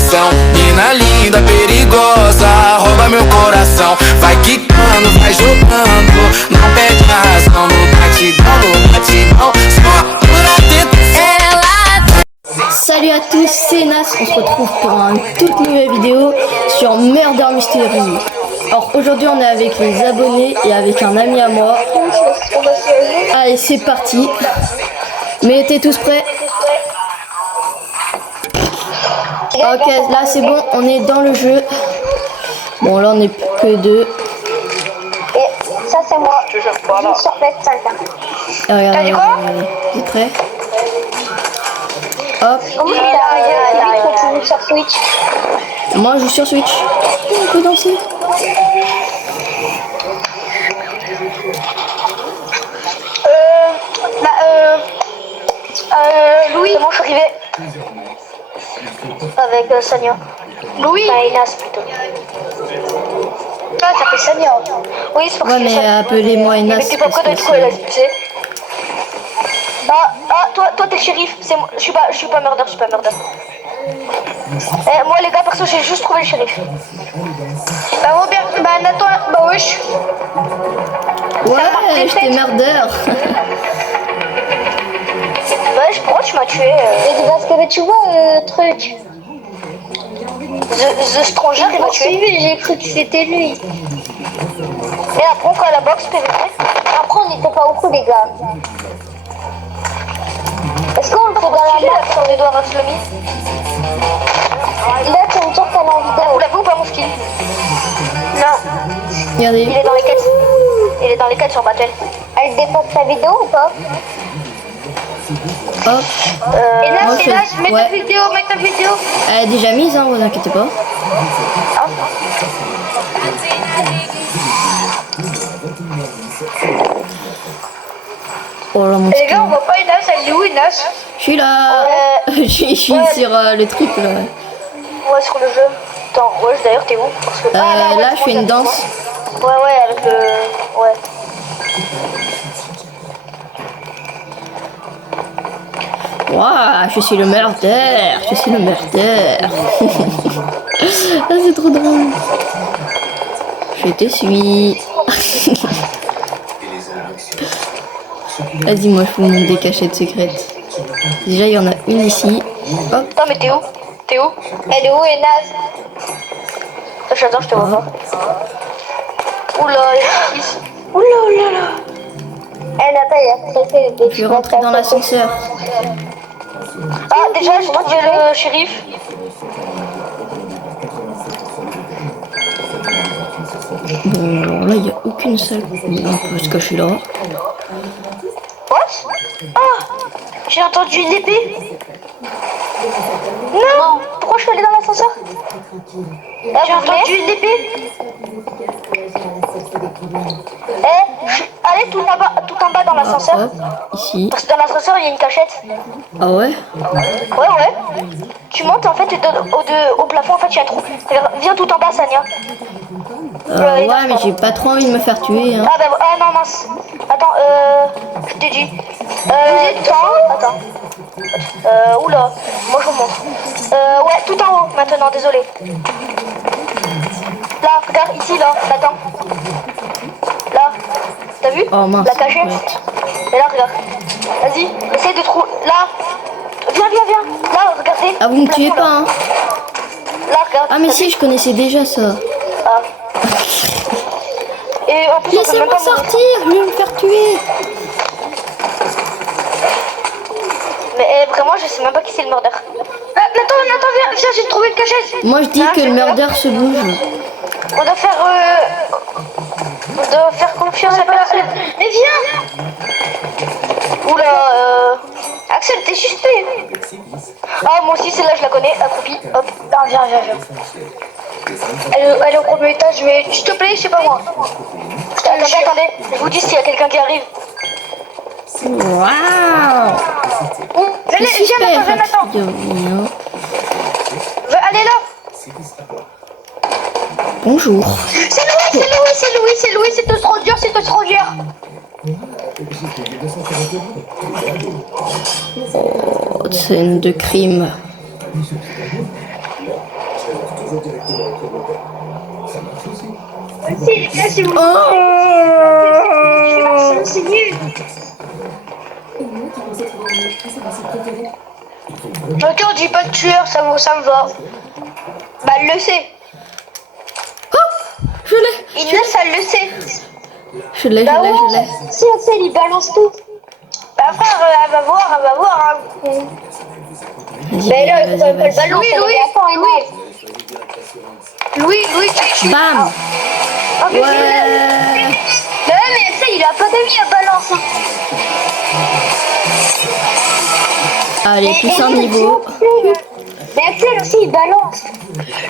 pressão. Mina linda, perigosa, rouba meu coração. Vai quicando, vai jogando, não perde a razão. No batidão, só por atento. Salut à tous, c'est Nas, on se retrouve pour une toute nouvelle vidéo sur Murder Mystery. Alors aujourd'hui on est avec les abonnés et avec un ami à moi. Allez c'est parti. Mais t'es tous prêts? Ok, là c'est bon, on est dans le jeu. Bon là on n'est plus que deux. Et ça c'est moi. Je sur PS5. T'as dit quoi? T'es prêt? Hop. Comment il a joué sur Switch? Moi je joue sur Switch. On peut danser. Louis, comment je suis arrivé avec Sonia. Louis Inas plutôt. Ah, ça fait Sonia. Oui, c'est pour ça. Ouais, mais appelez-moi Inas. Mais t'es pas prêt d'être quoi, elle a expulsé. Toi t'es shérif. Je suis pas murder, moi les gars, perso, j'ai juste trouvé le shérif. Bah moi bien, bah Nathan, bah wesh. Ouais, je t'ai murder. Wesh, pourquoi tu m'as tué C'est parce que tu vois, truc. The Stranger, il m'a tué. J'ai cru que c'était lui. Et après on fera la boxe PVP. Après, on n'était pas beaucoup, les gars. Est-ce qu'on le fait dans la boxe? Sur Edouard Aslomi. Là, tu me tournes en Vous vidéo. l'avez ou pas mon skin? Non. Regardez. Il est dans les quêtes sur Battle. Elle dépasse ta vidéo ou pas? Hop. Et là, Moi, c'est là, mets ouais. ta vidéo. Elle est déjà mise, hein, vous inquiétez pas. Oh là mon Les gars, on voit pas Inas, elle est où Inas? Je suis là. Je suis sur le truc là. Ouais, sur le jeu. Attends, ouais, d'ailleurs, t'es où? Parce que... Là, je fais une danse. Ouais, avec le... Ouais. Waouh, je suis le murder. Je suis le murder. Ah, c'est trop drôle. Je te suis. Vas-y, moi je vous montre des cachettes secrètes. Déjà, il y en a une ici. Hop. Attends, mais t'es où? Elle est où, Inas? J'attends, je te vois pas. Oula, oula. Eh, Nathan, il a traité des Je vais rentrer dans l'ascenseur. Ah, déjà, j'ai trouvé le shérif. Bon, alors là, il n'y a aucune salle. On peut se cacher là. What? Ah, j'ai entendu une épée. Non, pourquoi je suis allée dans l'ascenseur? J'ai entendu une épée. Allez tout en bas dans l'ascenseur. Hop, ici. Parce que dans l'ascenseur, il y a une cachette. Ah ouais? Ouais. Tu montes en fait au plafond, en fait, il y a un trou. Viens tout en bas, Sania. Ouais, mais j'ai pas trop envie de me faire tuer. Hein. Ah non, mince. Attends, je t'ai dit. Attends. Oula, moi je vous montre. Ouais, tout en haut maintenant, désolé. Là, regarde, ici, là, attends. Là, t'as vu? Oh mince. La cachette. Et là, regarde. Vas-y, essaye de trouver. Là, viens. Là, regardez. Ah, vous me tuez pas, hein? Là, regarde. Ah, mais si, je connaissais déjà ça. Ah. Et en plus, Laissez-moi sortir, je vais me faire tuer. Mais vraiment, je sais même pas qui c'est le murder. Nathan, viens, j'ai trouvé une cachette. Moi, je dis que le murder se bouge. On doit faire confiance à personne. Mais viens. Oula, Axel, t'es suspect. Ah, moi aussi, celle-là, je la connais, accroupie. Hop, non, viens. Elle est au premier étage, mais s'il te plaît, c'est pas moi. Attendez, je vous dis s'il y a quelqu'un qui arrive. Waouh! Viens, Nathan. Allez là. Bonjour. C'est Louis, c'est te trop dur. Oh, scène de crime. Si, les gars, si vous c'est nul. Ok, on dit pas de tueur, ça me va. Bah, elle le sait. Je l'ai. Inès, elle le sait. Je l'ai. Si elle sait, il balance tout. Bah, frère, elle va voir. Hein. Mais là, il faut pas le ballon. Louis, Attends, Louis, tu Bam. Ah, mais Ouais. mais ça, il a pas d'amis à balance. Hein. Allez, plus un niveau. Mais Axel aussi, il balance.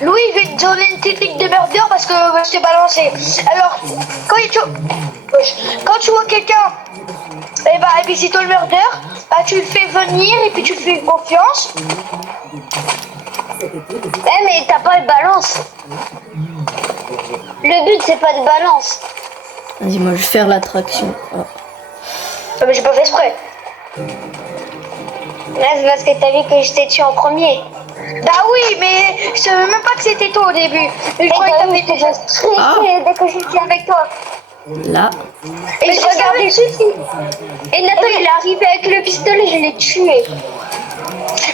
Louis, il va te donner une technique de murder parce que je t'ai balancé. Alors, quand tu vois quelqu'un, et puis c'est toi le murder, bah, tu le fais venir et puis tu le fais confiance. Mais t'as pas de balance. Le but, c'est pas de balance. Vas-y, moi, je vais faire l'attraction. Oh. Non, mais j'ai pas fait exprès. Là, c'est parce que t'as vu que je t'ai tué en premier. Bah oui, mais je savais même pas que c'était toi au début. Je croyais que t'avais déjà stressé Dès que j'étais avec toi. Là. Et je regardais dessus. Et Nathan, il est arrivé avec le pistolet, je l'ai tué.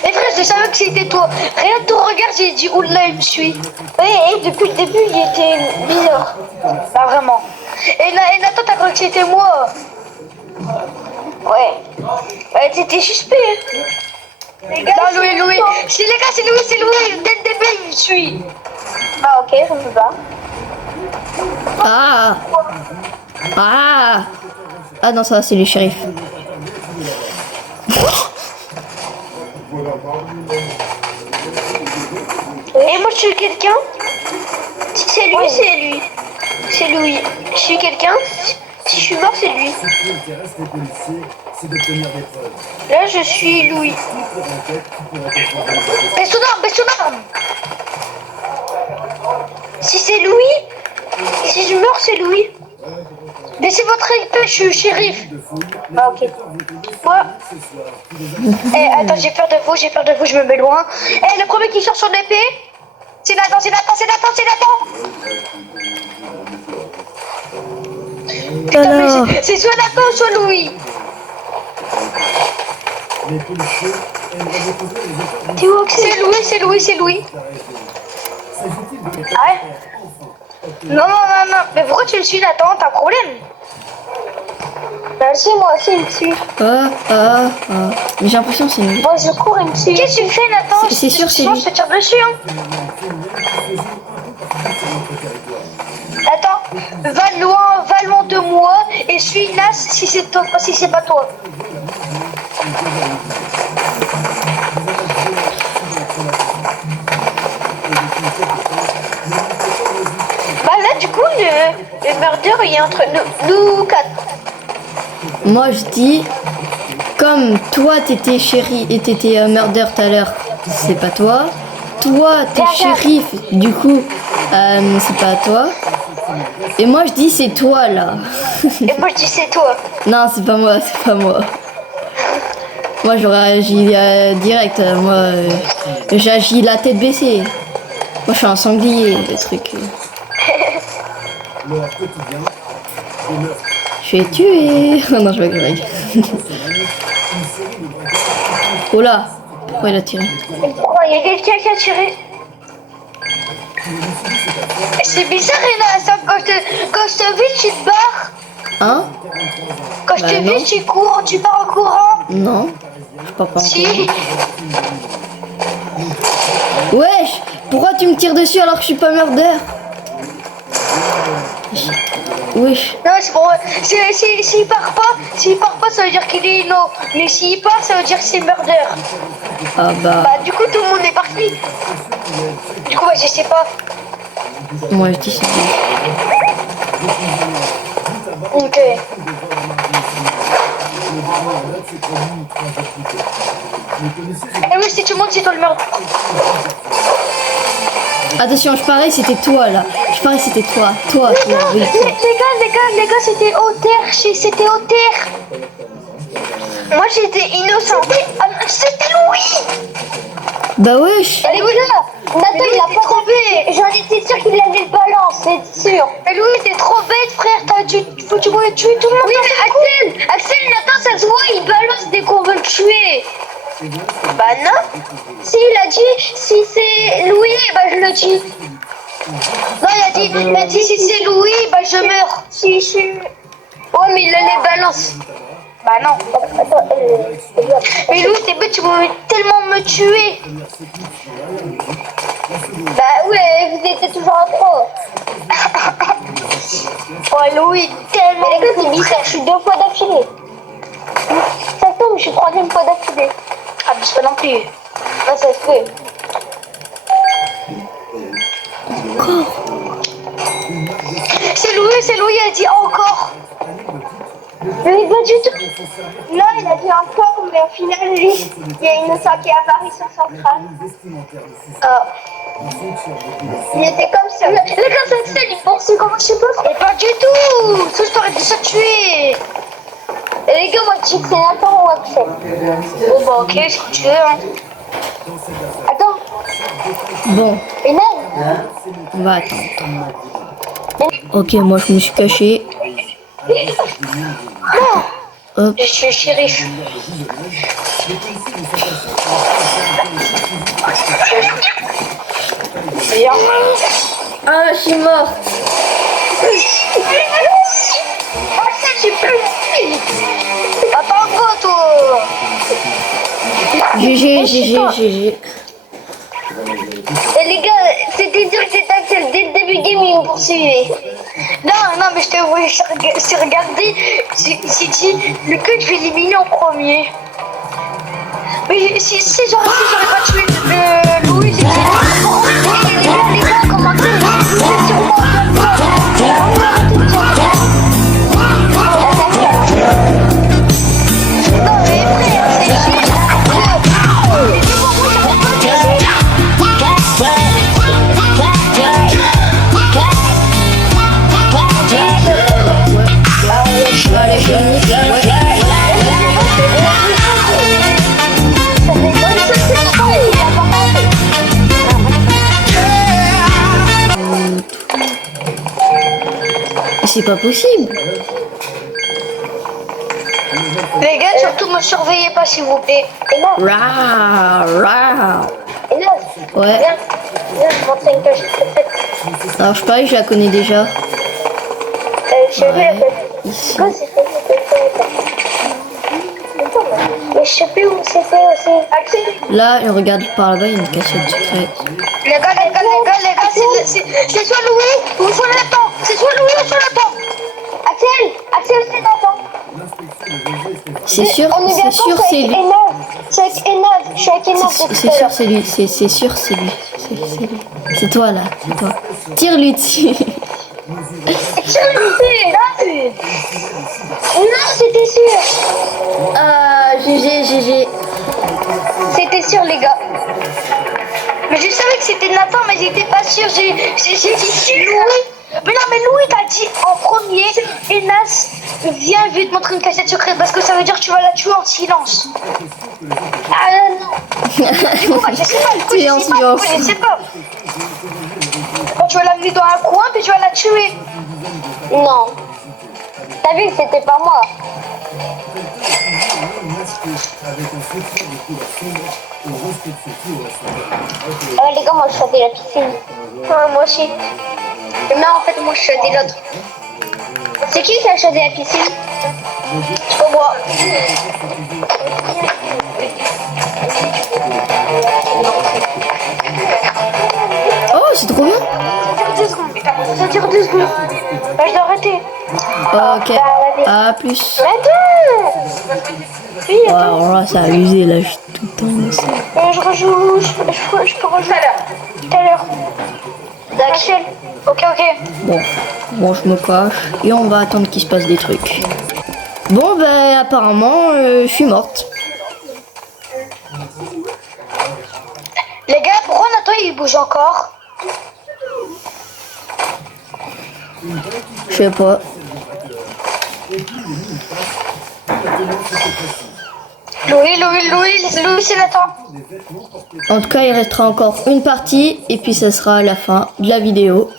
Mais frère, je savais que c'était toi. Rien de ton regard, j'ai dit oula, il me suit. Oui, et depuis le début, il était bizarre. Pas vraiment. Et Nathan, t'as cru que c'était moi? Ouais. T'étais suspect. Les gars, non, Louis. C'est les gars, c'est Louis. Dès le début, il me suit. Ah, ok, ça me peut pas. Ah. Ah. Ah non, ça, c'est le shérif. Et moi, je suis quelqu'un. Si c'est lui, c'est lui. C'est Louis. Je suis quelqu'un. Si je suis mort, c'est lui. Là, je suis Louis. Baisse ton arme. Si c'est Louis, si je meurs, c'est Louis. Baissez votre épée, je suis shérif. Ah, ok. Moi. Attends, j'ai peur de vous, je me mets loin. Le premier qui sort son épée, c'est Nathan. Alors. C'est soit Nathan, soit Louis. T'es où? C'est Louis. Ah ouais? Non. Mais pourquoi tu le suis, Nathan? T'as un problème? Bah, si, moi aussi, il me suit. Mais j'ai l'impression que c'est lui. Moi, je cours, il me suit. Qu'est-ce que tu fais, Nathan? C'est sûr, c'est Sinon, lui. je te tire dessus, hein. Attends, va loin de moi et suis Nas si c'est toi, si c'est pas toi. Bah là, du coup, le murder, il est entre nous quatre. Moi, je dis, comme toi, t'étais chéri et t'étais murder tout à l'heure, c'est pas toi. Toi, t'es shérif, du coup, c'est pas toi. Et moi, je dis, c'est toi, là. Et moi, je dis c'est toi. Non, c'est pas moi. Moi, j'aurais agi direct. Moi, j'agis la tête baissée. Moi, je suis un sanglier, le truc. Je vais tuer. Non, je vais gueuler. Oh là, pourquoi il a tiré? Pourquoi il y a quelqu'un qui a tiré? C'est bizarre, Réna, quand je te vis, tu te barres. Hein? Quand je te non. vis, tu cours, tu pars en courant. Non, je pars pas en Si. courant. Wesh, pourquoi tu me tires dessus alors que je suis pas murder? Wesh. Non, c'est bon. S'il part pas, ça veut dire qu'il est no. Mais s'il part, ça veut dire que c'est murder. Ah bah, Bah, du coup, tout le monde est parti. Du coup, bah, je sais pas. moi je dis c'est lui. Ok. Et oui, si tout le monde, c'est toi le murder. Attention, je parie c'était toi là. Je parie c'était toi. Toi, oui, toi. Les gars, c'était au terre. C'était au terre. Moi, j'étais innocent. C'était Louis. Bah wesh. Elle est où là? Nathan, il a pas trouvé. J'en étais sûre qu'il avait le ballon, c'est sûr. Mais Louis, t'es trop bête, frère. Faut que tu voulais tuer tout le monde. Oui, mais Axel, Nathan, ça se voit, il balance dès qu'on veut le tuer. Bah non. Si, il a dit, si c'est Louis, bah je le tue. Non, il a dit si c'est Louis, bah je meurs. Si, si. Ouais, mais il a les balances. Bah non. Attends, Mais Louis, t'es bête, tu voulais tellement me tuer. bah ouais, vous étiez toujours en pro. Ouais, Louis, tellement. Mais les gars, c'est bizarre, je suis 2 fois d'affilée. Ça tombe, je suis 3e fois d'affilée. Ah, mais pas non plus. Ouais, ça se fait. C'est Louis, il a dit encore. Mais pas du tout. Non, il a dit encore, mais au final, lui, il y a une sang qui est apparue sur son crâne. Il était comme ça. Les gars, c'est Axel, il poursuit comment je sais pas. Et pas du tout. Ça, je t'aurais déjà tué. Et les gars, moi, je dis que c'est Nathan ou Axel. Bon, bah, ok, si tu veux. Hein. Attends, Bon, et non. on va attendre. Ok, moi je me suis caché. Hop, Je suis shérif. Bien. ah, je suis morte. Axel, j'ai plus. Attends, quoi, toi? GG, GG, GG. Et les gars, c'était dur que c'était Axel. Dès le début game, ils me poursuivaient. Non, mais je t'ai regardé. J'ai dit, lequel je vais éliminer en premier. Mais si j'aurais pas tué Louis, j'ai dit. Les gars, commencez. C'est sûrement Non, mais frère, c'est juste. Allez, fini. C'est pas possible. Les gars, surtout me surveillez pas, s'il vous plaît. Rah, rah. Et là, Ouais. viens, je montre une cage secrète. Alors je parie, je la connais déjà. Je vais Ouais. la Ici. Quoi, c'est mais je sais plus où c'était aussi. Axel, Là, et regarde par là-bas, il y a une cachette secrète. Les gars, c'est soit Louis ou soit Nathan. C'est soit Louis ou soit Nathan. Axel, c'est Nathan. C'est sûr, On est bien c'est sûr, c'est lui. C'est avec Enad. Je suis avec Enad depuis C'est tout à sûr, l'heure. c'est lui. C'est sûr, c'est lui. C'est lui. C'est toi là, c'est toi. Tire-lui dessus. Non, c'était sûr. Ah, GG, GG. C'était sûr, les gars. Mais je savais que c'était Nathan, mais j'étais pas sûre. J'ai dit Louis. Mais non, mais Louis t'a dit en premier, Enas, viens, je vais te montrer une cachette secrète parce que ça veut dire que tu vas la tuer en silence. Ah non. Du coup, bah, je sais pas, Tu es en silence. je sais pas. Quand tu vas l'amener dans un coin, puis tu vas la tuer. Non. T'as vu que c'était pas moi. Les gars, moi je choisis la piscine. Ouais, moi aussi. Mais en fait, moi, je choisis l'autre. C'est qui a choisi la piscine? C'est pas moi. Oh, c'est trop bien. Ça dure 2 secondes. Bah, je dois arrêter. Ok. À plus. Attends. Oui, Oh, alors là, ça a usé là, je suis tout le temps dans ça. je rejoue. Je peux rejouer tout à l'heure. Axel. Ok. Bon, je me cache et on va attendre qu'il se passe des trucs. Bon, ben apparemment, je suis morte. Les gars, pourquoi Nathan il bouge encore? Je sais pas. Louis, c'est Nathan. En tout cas, il restera encore une partie et puis ça sera la fin de la vidéo.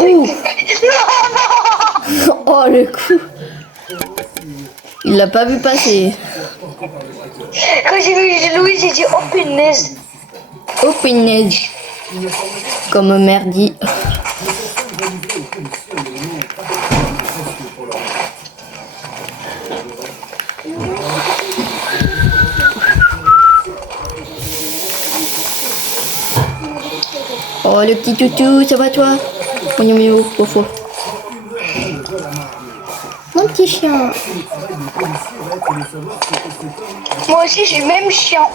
Ouh. Oh le coup. Il l'a pas vu passer. Quand j'ai vu Louis, j'ai dit oh punaise. Oh punaise. Comme merdi. Oh le petit toutou, ça va toi? Miaou miaou, fofo. Mon petit chien. Moi aussi, j'ai le même chien.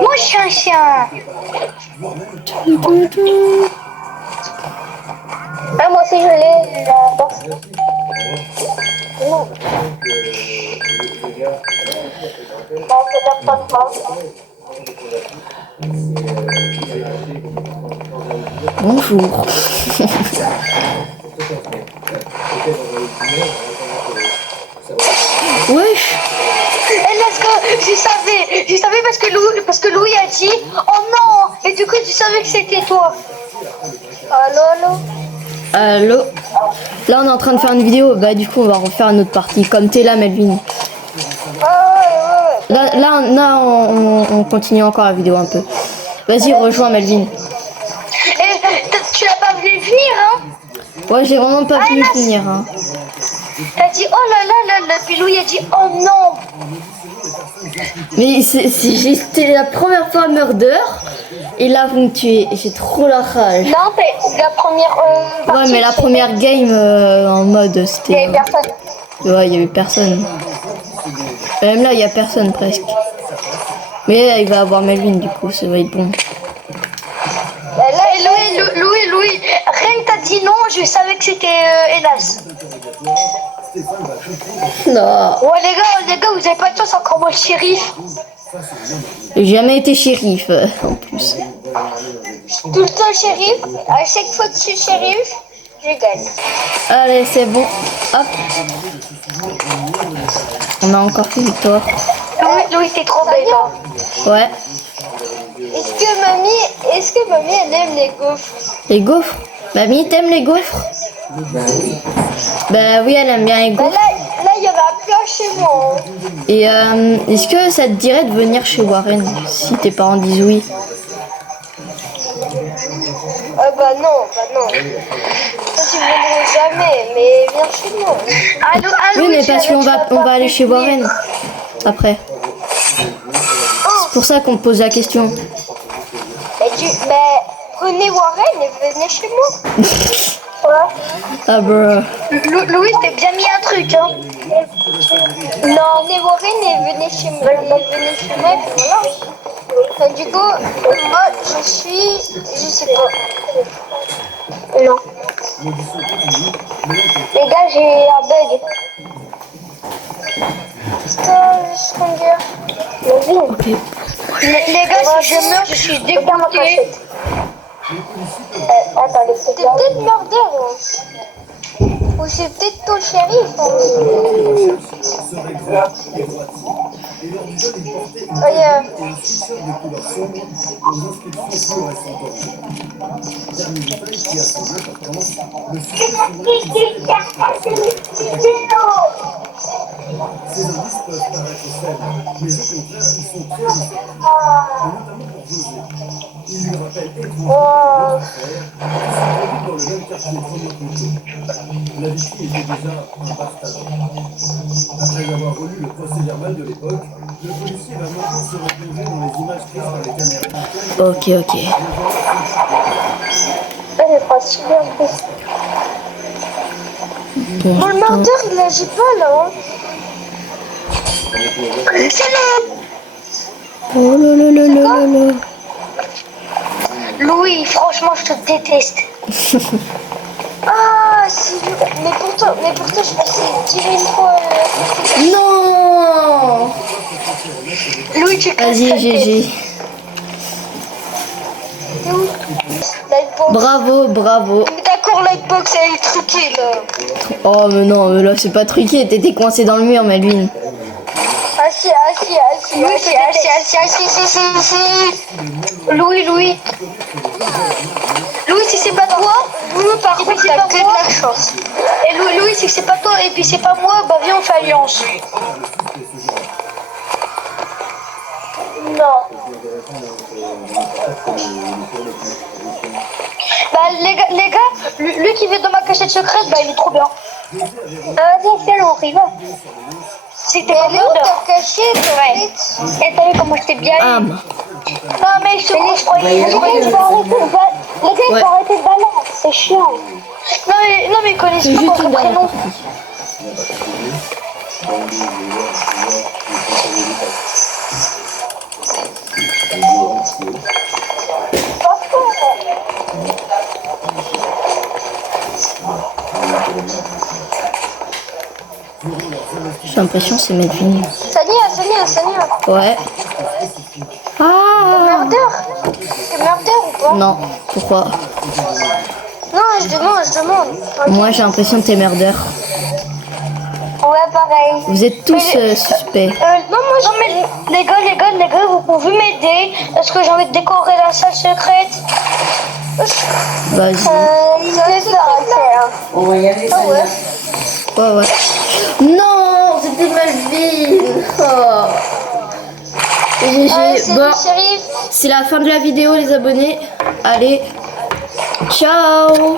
Moi, je suis un chien. Ah, moi aussi je l'ai, la force. Non. Bah, c'est la force. Bonjour. Wesh. Et let's go. Je savais parce que Louis a dit oh non. Et du coup, tu savais que c'était toi. Allô? Allô. Là on est en train de faire une vidéo, bah du coup on va refaire une autre partie. Comme t'es là Melvin. Là on continue encore la vidéo un peu. Vas-y rejoins Melvin. Et tu l'as pas vu venir, hein? Ouais j'ai vraiment pas pu finir hein. T'as dit oh là. Puis Louis a dit oh non. Mais c'était la première fois murder et là vous me tuez. J'ai trop la rage. Non, c'est la première partie. Ouais mais la première game en mode Il y c'était. avait personne. Ouais il y avait personne. Même là il y a personne presque. Mais il va avoir Melvin du coup ça va être bon. Et Louis, rien que t'as dit non, je savais que c'était Enas. Non. Ouais les gars, vous avez pas de chance, encore moi le shérif. J'ai jamais été shérif en plus. Tout le temps shérif. À chaque fois que je suis shérif, je gagne. Allez, c'est bon. Hop. On a encore fait victoire. Louis, t'es trop belle. Hein. Ouais. Est-ce que mamie elle aime les gaufres? Les gaufres. Mamie, t'aimes les gaufres? Bah oui, elle aime bien les Bah gaufres. là il y en a plein chez moi. Hein. Et est-ce que ça te dirait de venir chez Warren si tes parents disent oui? Bah non. Ça tu viendrais jamais, mais viens chez moi. Allô, Oui, mais tu parce vas- qu'on tu vas on pas va aller chez venir. Warren après. C'est pour ça qu'on te pose la question. Prenez Warren et venez chez moi. Ouais. Ah bro. Louis, t'es bien mis un truc, hein. Non, venez Warren et venez chez moi. Venez chez moi, et puis voilà. Du coup, moi je sais pas. Non. Les gars, j'ai un bug. Putain, je suis en guerre. Vas-y. Les gars, si je meurs, je suis dégoûté. Attends, c'est peut-être murder. Ou c'est peut-être ton shérif. Après avoir relu le procès-verbal de l'époque, le policier va maintenant se replonger dans les images prises par les caméras. Ok. C'est pas super. Bon, le menteur, il agit pas là. Hein. Oh là. Louis, franchement, je te déteste. Ah, si mais pourtant je me suis tiré une fois. Non. Louis, tu casses Vas-y, ta tête. GG. Lightbox. Bravo, bravo. Mais d'accord, Lightbox, elle est truquée là. Oh, mais non, mais là, c'est pas truqué. T'étais coincé dans le mur, Madeline. Assis. Louis, si c'est pas toi, par contre, T'as que de la chance. Et Louis, si c'est pas toi et puis c'est pas moi, bah viens, on fait alliance. Non. Bah les gars, lui qui vit dans ma cachette secrète, bah il est trop bien. Vas-y, viens, on y va. C'était pas Léo, murder. t'as caché, Ouais. Et t'as vu comment j'étais bien eu. Âme. Non mais je croyais. Les gars, il faut arrêter de balance, c'est chiant. Non mais ils connaissent C'est pas juste mon une dernière prénom. partie. J'ai l'impression que c'est Melvin. Sania. Ouais. Ah. Murder C'est murder ou pas? Non, pourquoi? Non, je demande. Ok. Moi, j'ai l'impression que t'es murder. Ouais, pareil. Vous êtes tous suspects. Non mais les gars, vous pouvez m'aider parce que j'ai envie de décorer la salle secrète. Vas-y. Il est faire. On va y aller, ça. Ouais. Non, c'était Melvin. Oh. GG. C'est Bon, du shérif. c'est la fin de la vidéo, les abonnés. Allez. Ciao.